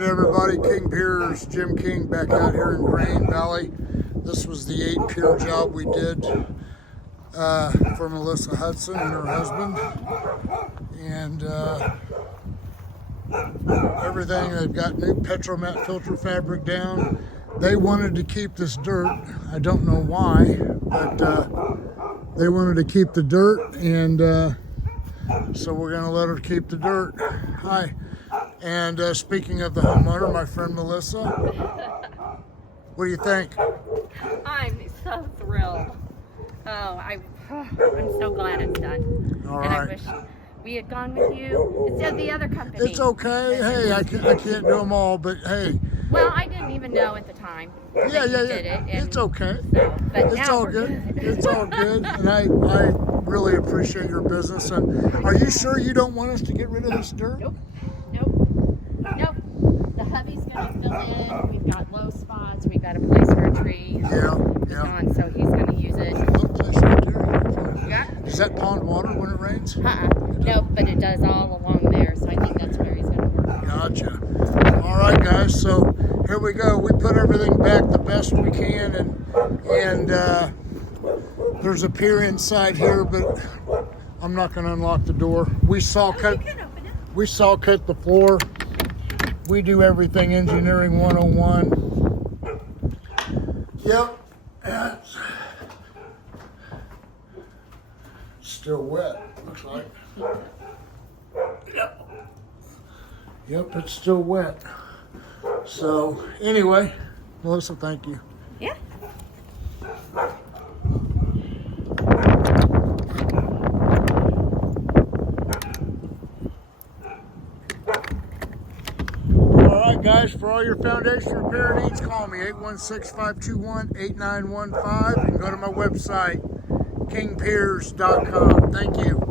right, everybody. King Piers, Jim King, back out here in Green Valley. This was the 8-pier job we did for Melissa Hudson and her husband. And everything, they've got new Petromat filter fabric down. They wanted to keep this dirt. I don't know why, but they wanted to keep the dirt, and so we're going to let her keep the dirt. Hi. And speaking of the homeowner, my friend Melissa, what do you think? I'm so thrilled. I'm so glad it's done. All and right. I wish we had gone with you instead of the other company. It's okay. Hey, I can't do them all, but hey. Well, I didn't even know at the time. Yeah. Did it, and It's okay. So, but It's now all we're good. It's all good. And I really appreciate your business. And are you sure you don't want us to get rid of this dirt? Nope. The hubby's gonna fill in. We've got low spots. We've got a place for a tree. Yeah. On, so he's gonna use it. Look, place right there. Yeah. Does that pond water when it rains? No, but it does all along there. So I think that's where he's gonna work. Gotcha. All right, guys. So here we go. We put everything back the best we can, and there's a pier inside here, but I'm not going to unlock the door. We saw cut the floor. We do everything engineering 101. Yep. And it's still wet, looks like. Yep, it's still wet. So anyway, Melissa, thank you. Yeah. All right, guys, for all your foundation repair needs, call me 816-521-8915 and go to my website, kingpiers.com. Thank you.